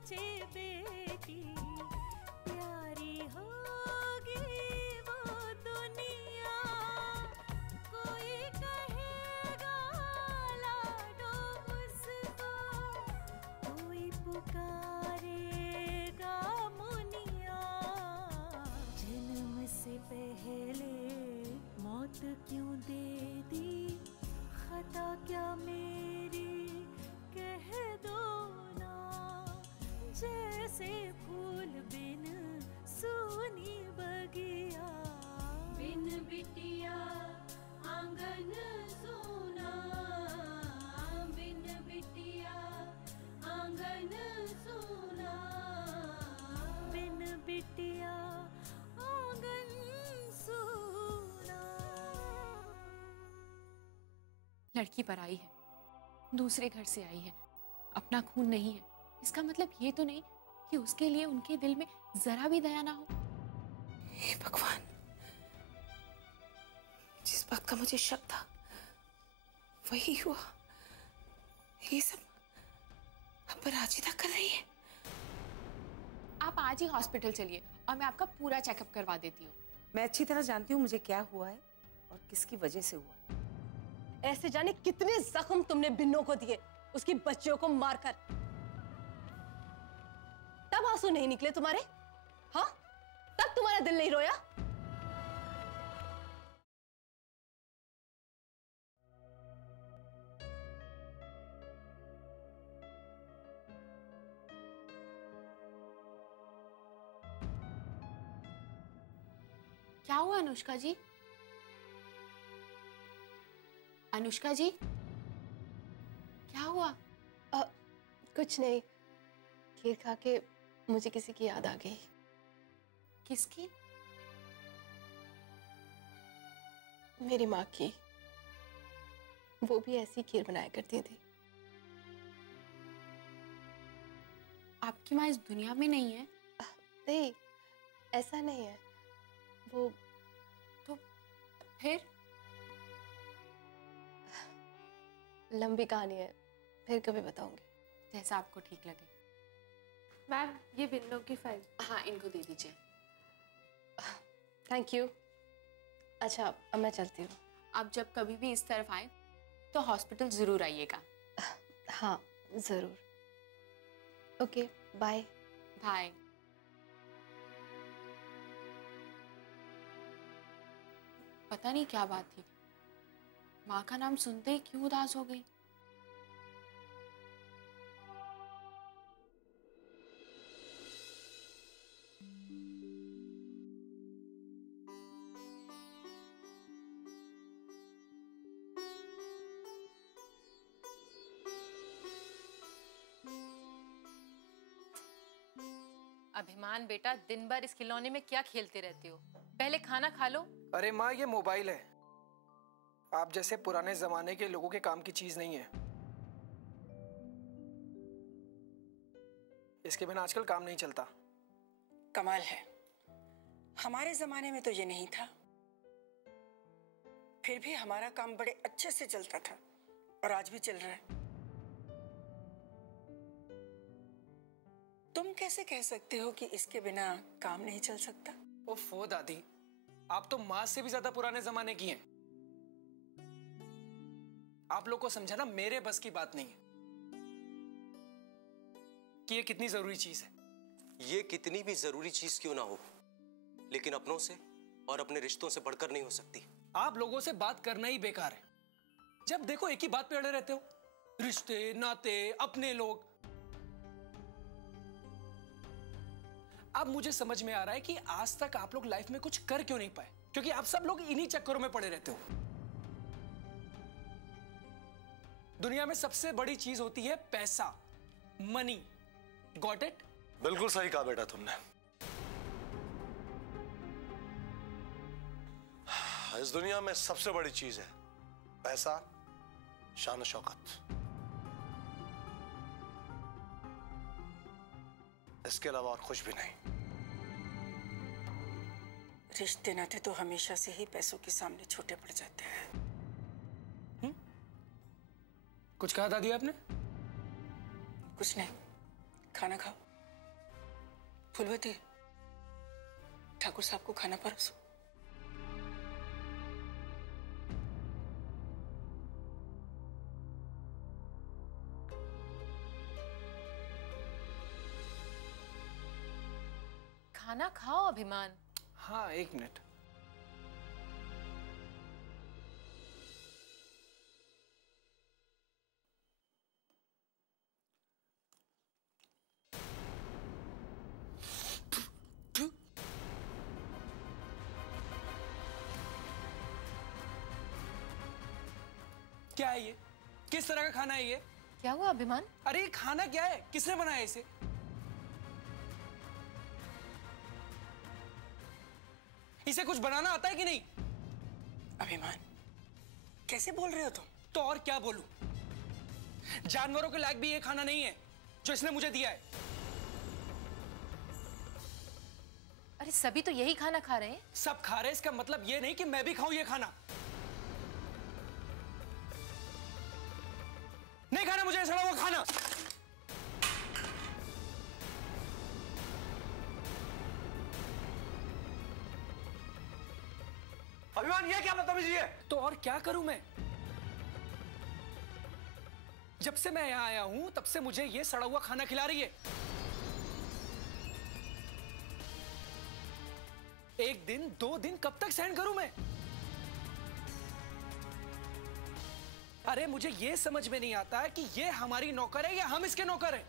सोचे बेटी प्यारी होगी वो दुनिया, कोई कहेगा लाडो उसको, कोई पुकारेगा मुनिया। जन्म से पहले मौत क्यों दे दी, खता क्या मेरी कह दो ना। जैसे फूल बिन सूनी बगिया, बिन बिटिया आंगन सूना, बिन बिटिया आंगन सूना, बिन बिटिया आंगन सूना। लड़की पर आई है, दूसरे घर से आई है, अपना खून नहीं है। इसका मतलब ये तो नहीं कि उसके लिए उनके दिल में जरा भी दया ना हो। हे भगवान, जिस बात का मुझे शक था वही हुआ। ये सब अपराजिता कर रही है। आप आज ही हॉस्पिटल चलिए और मैं आपका पूरा चेकअप करवा देती हूँ। मैं अच्छी तरह जानती हूँ मुझे क्या हुआ है और किसकी वजह से हुआ है। ऐसे जाने कितने जख्म तुमने बिन्नो को दिए, उसकी बच्चियों को मारकर। तब आंसू नहीं निकले तुम्हारे? हाँ, तब तुम्हारा दिल नहीं रोया? क्या हुआ अनुष्का जी? अनुष्का जी क्या हुआ? कुछ नहीं, खीर खा के मुझे किसी की याद आ गई। किसकी? मेरी माँ की। वो भी ऐसी खीर बनाया करती थी। आपकी माँ इस दुनिया में नहीं है? नहीं, ऐसा नहीं है। वो तो फिर? लंबी कहानी है, फिर कभी बताऊंगी। जैसा आपको ठीक लगे। मैम, ये बिन्नो की फाइल। हाँ, इनको दे दीजिए। Thank you. अच्छा, अब मैं चलती हूँ। आप जब कभी भी इस तरफ आए तो हॉस्पिटल जरूर आइएगा। हाँ, जरूर। Okay, bye. बाय। पता नहीं क्या बात थी, माँ का नाम सुनते ही क्यों उदास हो गई। अभिमान बेटा, दिन भर इस खिलौने में क्या खेलते रहते हो? पहले खाना खा लो। अरे माँ, ये मोबाइल है, आप जैसे पुराने जमाने के लोगों के काम की चीज नहीं है। इसके बिना आजकल काम नहीं चलता। कमाल है, हमारे जमाने में तो ये नहीं था, फिर भी हमारा काम बड़े अच्छे से चलता था और आज भी चल रहा है। तुम कैसे कह सकते हो कि इसके बिना काम नहीं चल सकता? ओफो दादी, आप तो माँ से भी ज्यादा पुराने जमाने की हैं। आप लोग को समझाना मेरे बस की बात नहीं है कि ये कितनी जरूरी चीज है। ये कितनी भी जरूरी चीज क्यों ना हो, लेकिन अपनों से और अपने रिश्तों से बढ़कर नहीं हो सकती। आप लोगों से बात करना ही बेकार है। जब देखो एक ही बात पे अड़े रहते हो, रिश्ते नाते अपने लोग। अब मुझे समझ में आ रहा है कि आज तक आप लोग लाइफ में कुछ कर क्यों नहीं पाए, क्योंकि आप सब लोग इन्हीं चक्करों में पड़े रहते हो। दुनिया में सबसे बड़ी चीज होती है पैसा, मनी। Got it? बिल्कुल सही कहा बेटा तुमने। इस दुनिया में सबसे बड़ी चीज है पैसा, शान शौकत। इसके अलावा और कुछ भी नहीं। रिश्ते नाते तो हमेशा से ही पैसों के सामने छोटे पड़ जाते हैं। कुछ कहा दादी आपने? कुछ नहीं, खाना खाओ। फुलवती, ठाकुर साहब को खाना परोसो। खाना खाओ अभिमान। हाँ, 1 मिनट। क्या है ये? किस तरह का खाना है ये? क्या हुआ अभिमान? अरे ये खाना क्या है? किसने बनाया इसे? इसे कुछ बनाना आता है कि नहीं? अभिमान, कैसे बोल रहे हो तुम? तो और क्या बोलूं? जानवरों के लायक भी ये खाना नहीं है जो इसने मुझे दिया है। अरे सभी तो यही खाना खा रहे हैं। सब खा रहे हैं इसका मतलब ये नहीं कि मैं भी खाऊं ये खाना। नहीं खाना मुझे सड़ा हुआ खाना। अभिमान, ये क्या बदतमीजी है? तो और क्या करूं मैं? जब से मैं यहां आया हूं तब से मुझे ये सड़ा हुआ खाना खिला रही है। 1 दिन 2 दिन कब तक सहन करूं मैं? अरे मुझे ये समझ में नहीं आता है कि ये हमारी नौकर है या हम इसके नौकर हैं।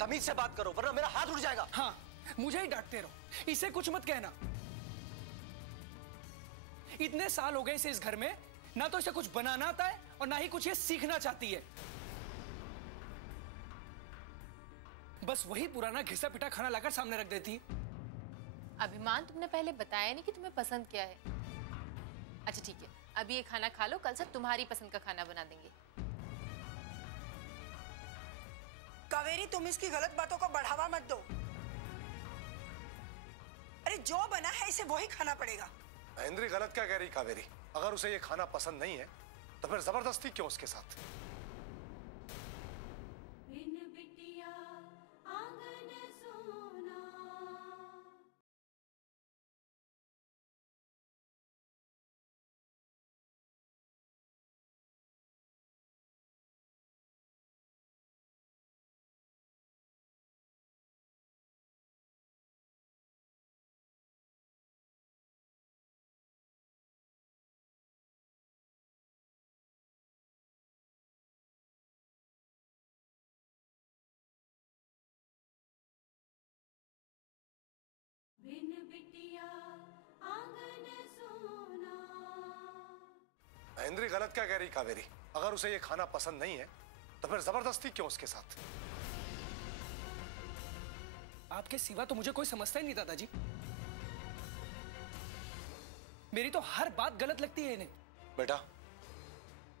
तमीज से बात करो वरना मेरा हाथ उठ जाएगा। हाँ, मुझे ही डांटते रहो, इसे कुछ मत कहना। इतने साल हो गए इसे इस घर में, ना तो इसे कुछ बनाना आता है और ना ही कुछ ये सीखना चाहती है। बस वही पुराना घिसा पिटा खाना लाकर सामने रख देती है। अभिमान, तुमने पहले बताया नहीं कि तुम्हें पसंद क्या है। अच्छा ठीक है, अभी ये खाना खा लो, कल से तुम्हारी पसंद का खाना बना देंगे। कावेरी, तुम इसकी गलत बातों को बढ़ावा मत दो। अरे जो बना है इसे वही खाना पड़ेगा। महेंद्री गलत क्या कह रही कावेरी? अगर उसे ये खाना पसंद नहीं है तो फिर जबरदस्ती क्यों उसके साथ? बिन बिटिया आंगन सोना। महेंद्री गलत क्या कह रही कावेरी? अगर उसे ये खाना पसंद नहीं है तो फिर जबरदस्ती क्यों उसके साथ? आपके सिवा तो मुझे कोई समझता ही नहीं दादाजी। मेरी तो हर बात गलत लगती है इन्हें। बेटा,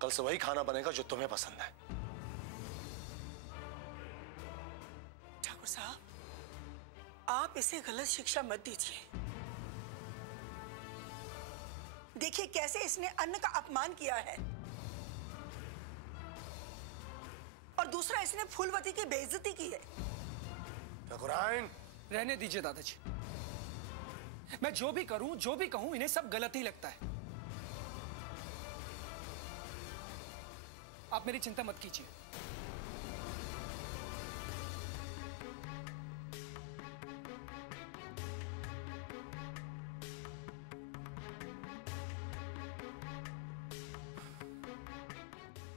कल से वही खाना बनेगा जो तुम्हें पसंद है। ठाकुर साहब, आप इसे गलत शिक्षा मत दीजिए। देखिए कैसे इसने अन्न का अपमान किया है, और दूसरा इसने फूलवती की बेइज्जती की है। ठाकुराइन, रहने दीजिए दादाजी। मैं जो भी करूं, जो भी कहूं, इन्हें सब गलत ही लगता है। आप मेरी चिंता मत कीजिए।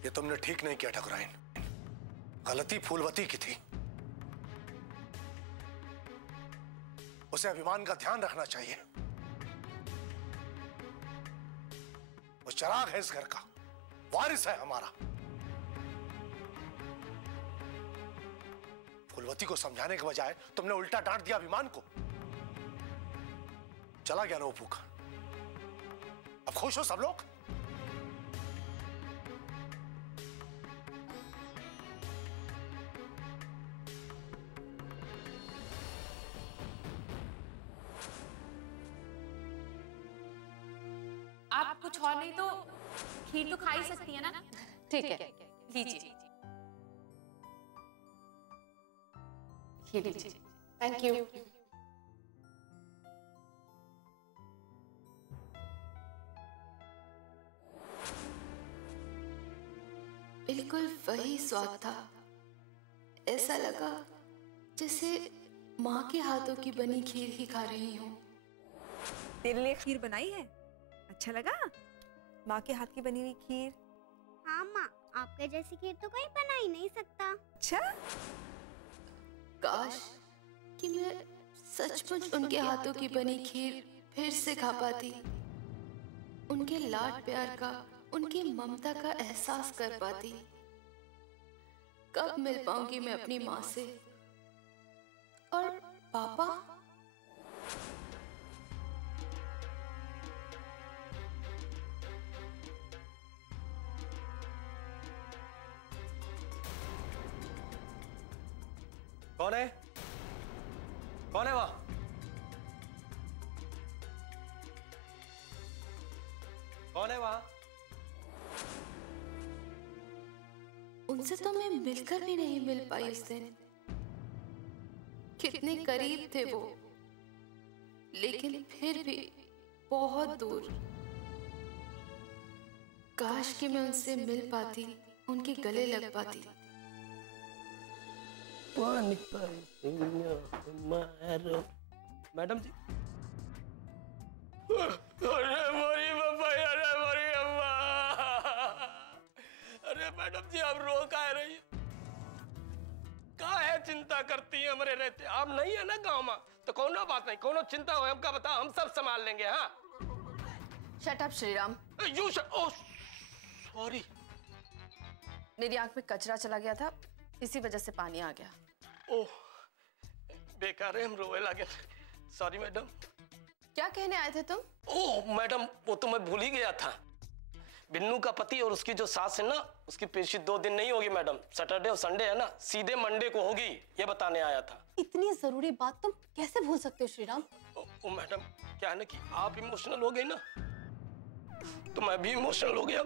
ये तुमने ठीक नहीं किया ठाकुराइन। गलती फूलवती की थी। उसे अभिमान का ध्यान रखना चाहिए। वो चिराग है इस घर का, वारिस है हमारा। फूलवती को समझाने के बजाय तुमने उल्टा डांट दिया अभिमान को। चला गया ना वो भूखा। अब खुश हो सब लोग? आप कुछ और नहीं तो खीर तो खा ही सकती है ना? ठीक है, लीजिए। ये लीजिए। Thank you. बिल्कुल वही स्वाद था। ऐसा लगा जैसे माँ के हाथों की बनी खीर ही खा रही हूँ। तेरे लिए खीर बनाई है, अच्छा लगा? माँ के हाथ की बनी हुई खीर। हाँ माँ, आपके जैसी खीर तो कोई बना ही नहीं सकता। अच्छा, काश कि मैं सचमुच उनके हाथों की बनी खीर फिर से खा पाती, उनके लाड प्यार का, उनकी ममता का एहसास कर पाती। कब मिल पाऊंगी मैं अपनी माँ से? और पापा? कौन है? कौन है वहां? कौन है वहां? उनसे तो मैं मिलकर भी नहीं मिल पाई उस दिन। कितने करीब थे वो, लेकिन फिर भी बहुत दूर। काश कि मैं उनसे मिल पाती, उनके गले लग पाती। मैडम जी। अरे मोरी बाबा, अरे मोरी अम्मा। अरे मैडम जी, आप रो काहे रही है? काहे चिंता करती है हमारे रहते? आप नहीं है ना गांव में, तो कोनो बात नहीं, कोनो चिंता हो हमका बता, हम सब संभाल लेंगे। हाँ, shut up Shriram. You sorry, मेरी आंख में कचरा चला गया था, इसी वजह से पानी आ गया। ओह, बेकार है, हम रोए लगे। Sorry madam. क्या कहने आए थे तुम? ओह मैडम, वो तो मैं भूल ही गया था। बिन्नू का पति और उसकी जो सास है ना, उसकी पेशी 2 दिन नहीं होगी मैडम। सैटरडे और संडे है ना, सीधे मंडे को होगी, ये बताने आया था। इतनी जरूरी बात तुम कैसे भूल सकते हो श्रीराम? ओ मैडम, क्या है ना कि आप इमोशनल हो गई ना, तो मैं भी इमोशनल हो गया।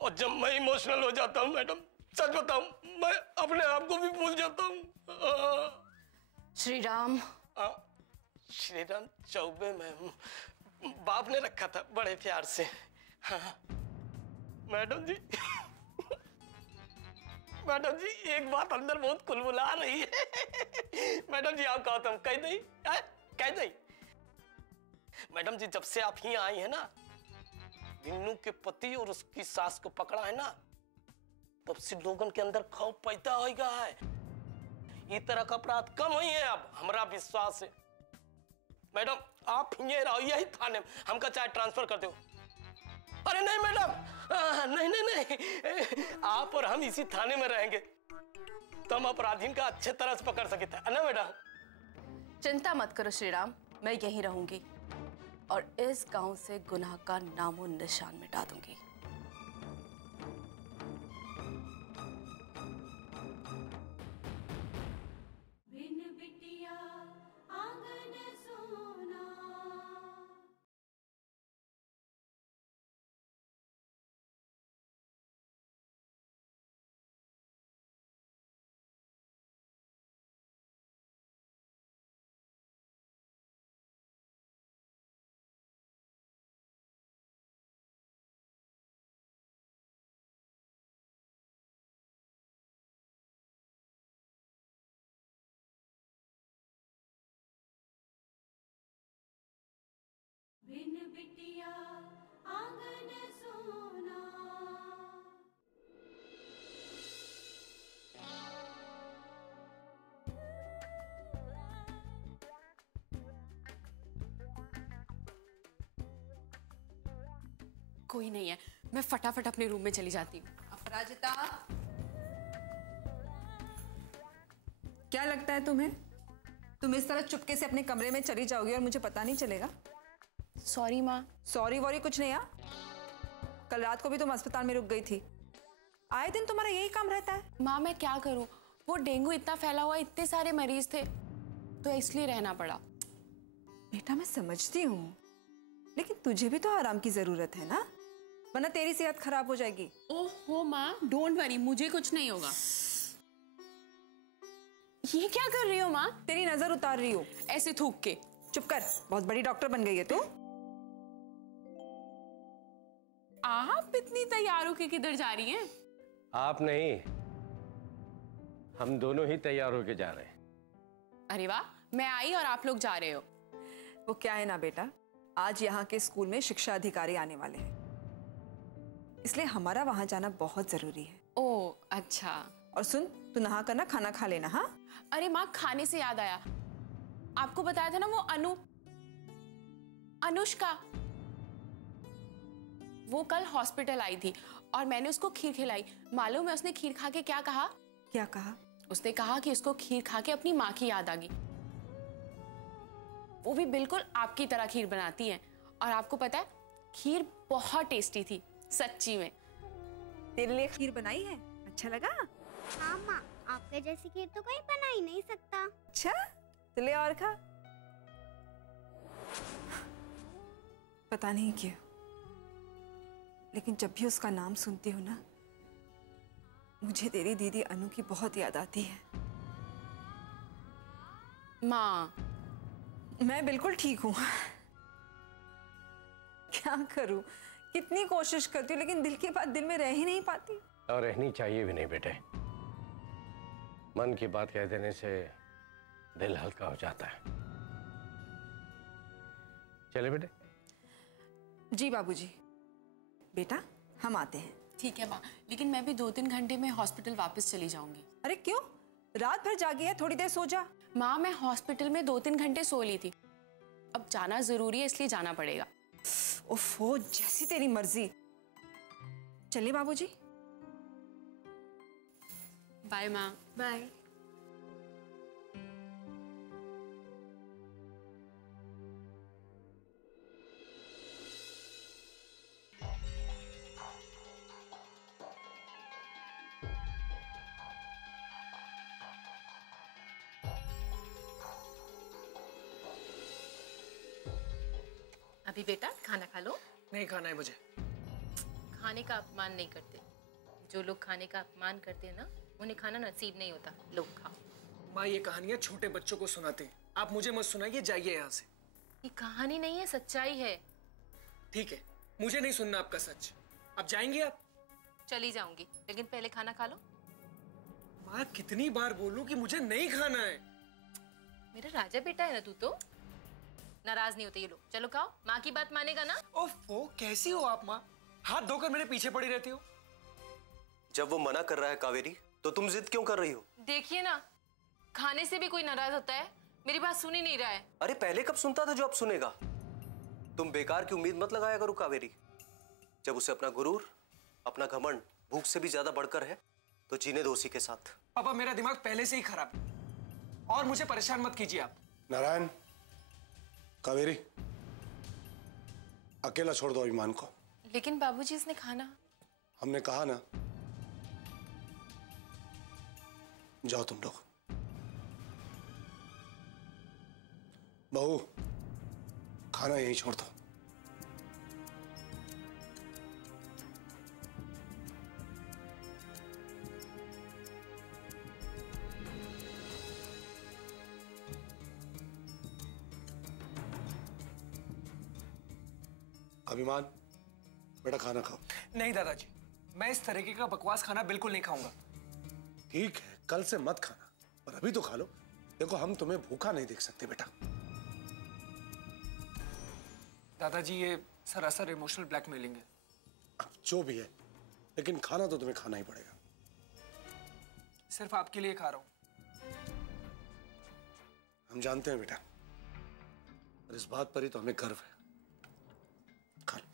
और जब मैं इमोशनल हो जाता हूँ मैडम, सच बताऊं, मैं अपने आप को भी भूल जाता हूँ। श्रीराम। श्रीराम चौबे मैम, बाप ने रखा था बड़े प्यार से। हाँ मैडम जी। मैडम जी, एक बात अंदर बहुत कुलबुला रही है। मैडम जी, आप कहो तो कह दई, कह दई। मैडम जी, जब से आप ही आई है ना, बिन्नू के पति और उसकी सास को पकड़ा है ना, तब से लोगों के अंदर खौफ पैदा हो गया है। ये तरह का अपराध कम हुई है अब, हमारा विश्वास है। मैडम, आप ये रहो यही थाने में, हमका चाहे ट्रांसफर कर दो। अरे नहीं मैडम, नहीं नहीं नहीं, आप और हम इसी थाने में रहेंगे तो हम अपराधीन का अच्छे तरह से पकड़ सके थे ना मैडम। चिंता मत करो श्रीराम, मैं यहीं रहूंगी और इस गांव से गुनाह का नामो निशान मिटा दूंगी। बिन बिटिया आंगन सोना। कोई नहीं है, मैं फटाफट अपने रूम में चली जाती हूँ। अपराजिता, क्या लगता है तुम्हें? तुम इस तरह चुपके से अपने कमरे में चली जाओगी और मुझे पता नहीं चलेगा? सॉरी माँ। सॉरी वॉरी कुछ नहीं। कल रात को भी तुम अस्पताल में रुक गई थी। आए दिन तुम्हारा यही काम रहता है। माँ, मैं क्या करूँ, वो डेंगू इतना फैला हुआ, इतने सारे मरीज थे, तो इसलिए रहना पड़ा। बेटा मैं समझती हूँ, लेकिन तुझे भी तो आराम की जरूरत है ना, वरना तेरी सेहत खराब हो जाएगी। ओहो माँ, डोंट वरी, मुझे कुछ नहीं होगा। ये क्या कर रही हो माँ? तेरी नजर उतार रही हो ऐसे थूक के। चुप कर, बहुत बड़ी डॉक्टर बन गई है तू। आप इतनी तैयार होके किधर जा रही हैं? आप नहीं, हम दोनों ही तैयार होके जा रहे हैं। अरे वाह, मैं आई और आप लोग जा रहे हो। वो क्या है ना बेटा, आज यहाँ के स्कूल में शिक्षा अधिकारी आने वाले हैं, इसलिए हमारा वहां जाना बहुत जरूरी है। ओह अच्छा। और सुन, तू नहा कर ना खाना खा लेना। हाँ अरे माँ, खाने से याद आया, आपको बताया था ना वो अनुष्का, वो कल हॉस्पिटल आई थी और मैंने उसको खीर खिलाई। मालूम है उसने खीर खा के क्या कहा? क्या कहा? उसने कहा कि उसको खीर खा के अपनी माँ की याद आ गई। वो भी बिल्कुल आपकी तरह खीर बनाती हैं। और आपको पता है, खीर बहुत टेस्टी थी सच्ची में। तेरे लिए खीर बनाई है, अच्छा लगा? हाँ माँ, आपके जैसी खीर तो कोई बना ही नहीं सकता। अच्छा, तो ले और खा। पता नहीं क्यों, लेकिन जब भी उसका नाम सुनती हूँ ना, मुझे तेरी दीदी अनु की बहुत याद आती है। माँ, मैं बिल्कुल ठीक हूँ। क्या करूँ, कितनी कोशिश करती हूँ लेकिन दिल की बात दिल में रह ही नहीं पाती। और रहनी चाहिए भी नहीं बेटे, मन की बात कह देने से दिल हल्का हो जाता है। चले बेटे। जी बाबूजी। बेटा हम आते हैं। ठीक है माँ, लेकिन मैं भी 2-3 घंटे में हॉस्पिटल वापस चली जाऊंगी। अरे क्यों, रात भर जागी है, थोड़ी देर सो जा। माँ, मैं हॉस्पिटल में 2-3 घंटे सो ली थी, अब जाना जरूरी है इसलिए जाना पड़ेगा। ओफो, जैसी तेरी मर्जी। चलिए बाबूजी। बाय माँ। बाय। अभी बेटा खाना खा लो। नहीं खाना है मुझे। खाने का अपमान नहीं करते, जो लोग खाने का अपमान करते हैं ना, उन्हें खाना नसीब नहीं होता। लोग खाओ। माँ, ये कहानियां छोटे बच्चों को सुनाते हैं, आप मुझे मत सुनाइए, जाइए यहाँ से। ये कहानी नहीं है, सच्चाई है। ठीक है, मुझे नहीं सुनना आपका सच। अब जाएंगे आप? चली जाऊंगी, लेकिन पहले खाना खा लो। माँ, कितनी बार बोलूं कि मुझे नहीं खाना है। मेरा राजा बेटा है ना तू तो। नाराज नहीं होते ये लोग। चलो खाओ, माँ की बात मानेगा ना। ओफो, कैसी हो आप माँ, हाथ धोकर मेरे पीछे पड़ी रहती हो। जब वो मना कर रहा है कावेरी, तो तुम जिद क्यों कर रही हो? देखिए ना, खाने से भी कोई नाराज होता है, मेरी बात सुन ही नहीं रहा है। अरे पहले कब सुनता था जो अब सुनेगा? तुम बेकार की उम्मीद मत लगाया करो कावेरी। जब उसे अपना गुरूर, अपना घमंड भूख से भी ज्यादा बढ़कर है, तो जीने दो उसी के साथ। पापा, मेरा दिमाग पहले से ही खराब है और मुझे परेशान मत कीजिए आप। नारायण, कावेरी, अकेला छोड़ दो अभिमान को। लेकिन बाबूजी, इसने खाना। हमने कहा ना, जाओ तुम लोग। बहू, खाना यहीं छोड़ दो। अभिमान, बेटा खाना खाओ। नहीं दादाजी, मैं इस तरीके का बकवास खाना बिल्कुल नहीं खाऊंगा। ठीक है, कल से मत खाना, और अभी तो खा लो। देखो, हम तुम्हें भूखा नहीं देख सकते बेटा। दादाजी, ये सरासर इमोशनल ब्लैकमेलिंग है। अब जो भी है, लेकिन खाना तो तुम्हें खाना ही पड़ेगा। सिर्फ आपके लिए खा रहा हूं। हम जानते हैं बेटा, और इस बात पर ही तो हमें गर्व है। खा लो।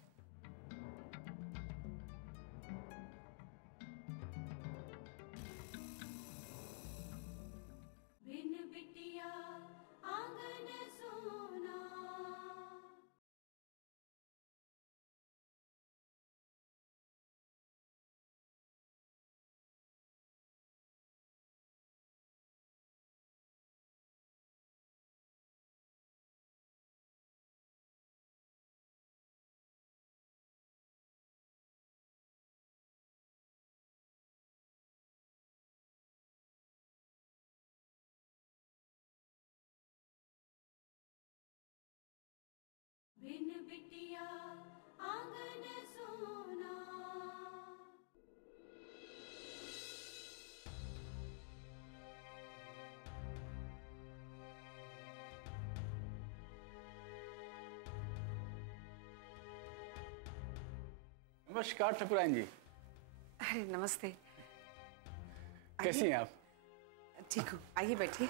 बिटिया आंगन सोना। नमस्कार ठकुराइन जी। अरे नमस्ते। कैसी हैं आप? ठीक हूँ, आइए बैठिए।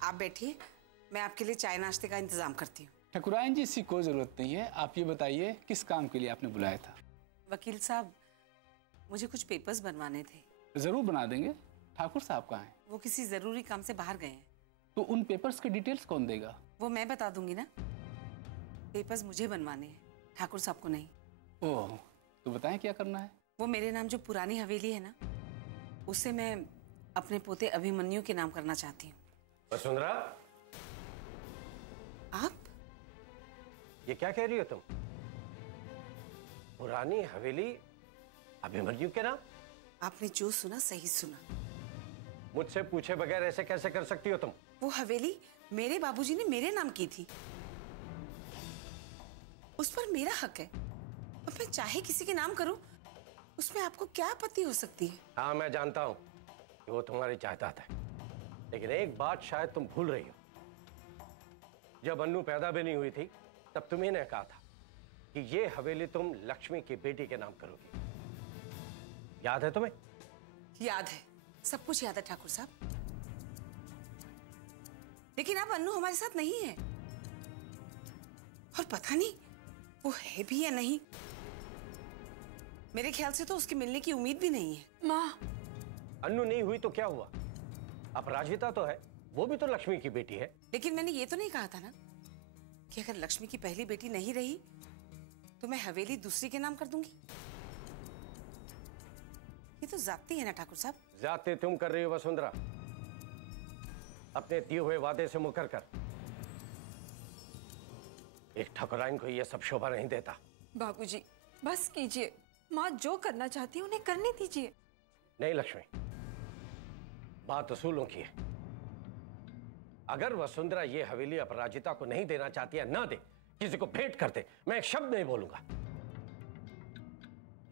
आप बैठिए, मैं आपके लिए चाय नाश्ते का इंतजाम करती हूँ। ठकुराइन जी इसकी कोई जरूरत नहीं है। आप ये बताइए किस काम के लिए आपने बुलाया था? वकील साहब, मुझे कुछ पेपर्स बनवाने थे। जरूर बना देंगे। ठाकुर साहब कहाँ हैं? वो किसी जरूरी काम से बाहर गए हैं। तो उन पेपर्स के डिटेल्स कौन देगा? वो मैं बता दूंगी ना। पेपर्स मुझे बनवाने हैं, ठाकुर साहब को नहीं। ओह, तो बताएं क्या करना है? वो मेरे नाम जो पुरानी हवेली है ना, उसे मैं अपने पोते अभिमन्यु के नाम करना चाहती हूँ। वसुंधरा, आप ये क्या कह रही हो तुम? पुरानी हवेली अभिमन्यु के नाम? आपने जो सुना सही सुना। मुझसे पूछे बगैर ऐसे कैसे कर सकती हो तुम? वो हवेली मेरे बाबूजी ने मेरे नाम की थी, उस पर मेरा हक है। अब मैं चाहे किसी के नाम करूं, उसमें आपको क्या आपत्ति हो सकती है? हाँ, मैं जानता हूं कि वो तुम्हारी जायदाद है, लेकिन एक बात शायद तुम भूल रही हो। जब अन्नू पैदा भी नहीं हुई थी तब तुम्ही ने कहा था कि ये हवेली तुम लक्ष्मी की बेटी के नाम करोगी। याद है तुम्हें? याद है, सब कुछ याद है ठाकुर साहब। लेकिन अब अन्नू हमारे साथ नहीं है, और पता नहीं वो है भी या नहीं। मेरे ख्याल से तो उसके मिलने की उम्मीद भी नहीं है। माँ, अन्नू नहीं हुई तो क्या हुआ? अपराजिता तो है, वो भी तो लक्ष्मी की बेटी है। लेकिन मैंने ये तो नहीं कहा था ना कि अगर लक्ष्मी की पहली बेटी नहीं रही तो मैं हवेली दूसरी के नाम कर दूंगी। ये तो जाती है ना ठाकुर साहब। जाते तुम कर रही हो वसुंधरा, अपने दिए हुए वादे से मुकर कर। एक ठकुराइन को यह सब शोभा नहीं देता। बाबूजी बस कीजिए, माँ जो करना चाहती है उन्हें करने दीजिए। नहीं लक्ष्मी, बात असूलों की है। अगर वसुंधरा ये हवेली अपराजिता को नहीं देना चाहती है, ना दे, किसी को भेंट कर दे, मैं एक शब्द नहीं बोलूंगा।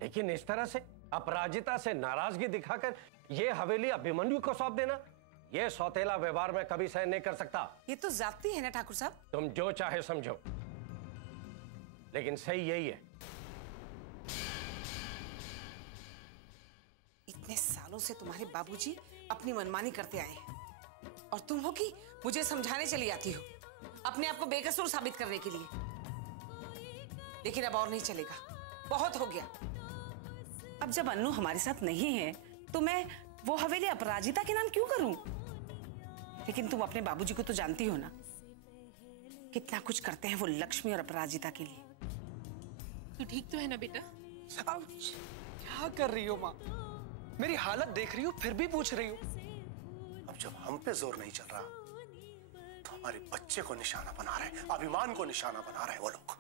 लेकिन इस तरह से अपराजिता से नाराजगी दिखाकर ये हवेली अभिमन्यु को सौंप देना, ये सौतेला व्यवहार मैं कभी सहन नहीं कर सकता। ये तो जाती है ना ठाकुर साहब। तुम जो चाहे समझो, लेकिन सही यही है। इतने सालों से तुम्हारे बाबूजी अपनी मनमानी करते आए हैं, और तुम हो कि मुझे समझाने चली आती हो, अपने आप को बेकसूर साबित करने के लिए। लेकिन अब और नहीं चलेगा, बहुत हो गया। अब जब अन्नू हमारे साथ नहीं है तो मैं वो हवेली अपराजिता के नाम क्यों करूं? लेकिन तुम अपने बाबूजी को तो जानती हो ना, कितना कुछ करते हैं वो लक्ष्मी और अपराजिता के लिए। तू ठीक तो है ना बेटा? क्या कर रही हो माँ? मेरी हालत देख रही हो फिर भी पूछ रही हो? अब जब हम पे जोर नहीं चल रहा तो हमारे बच्चे को निशाना बना रहे हैं, अभिमान को निशाना बना रहे हैं वो लोग।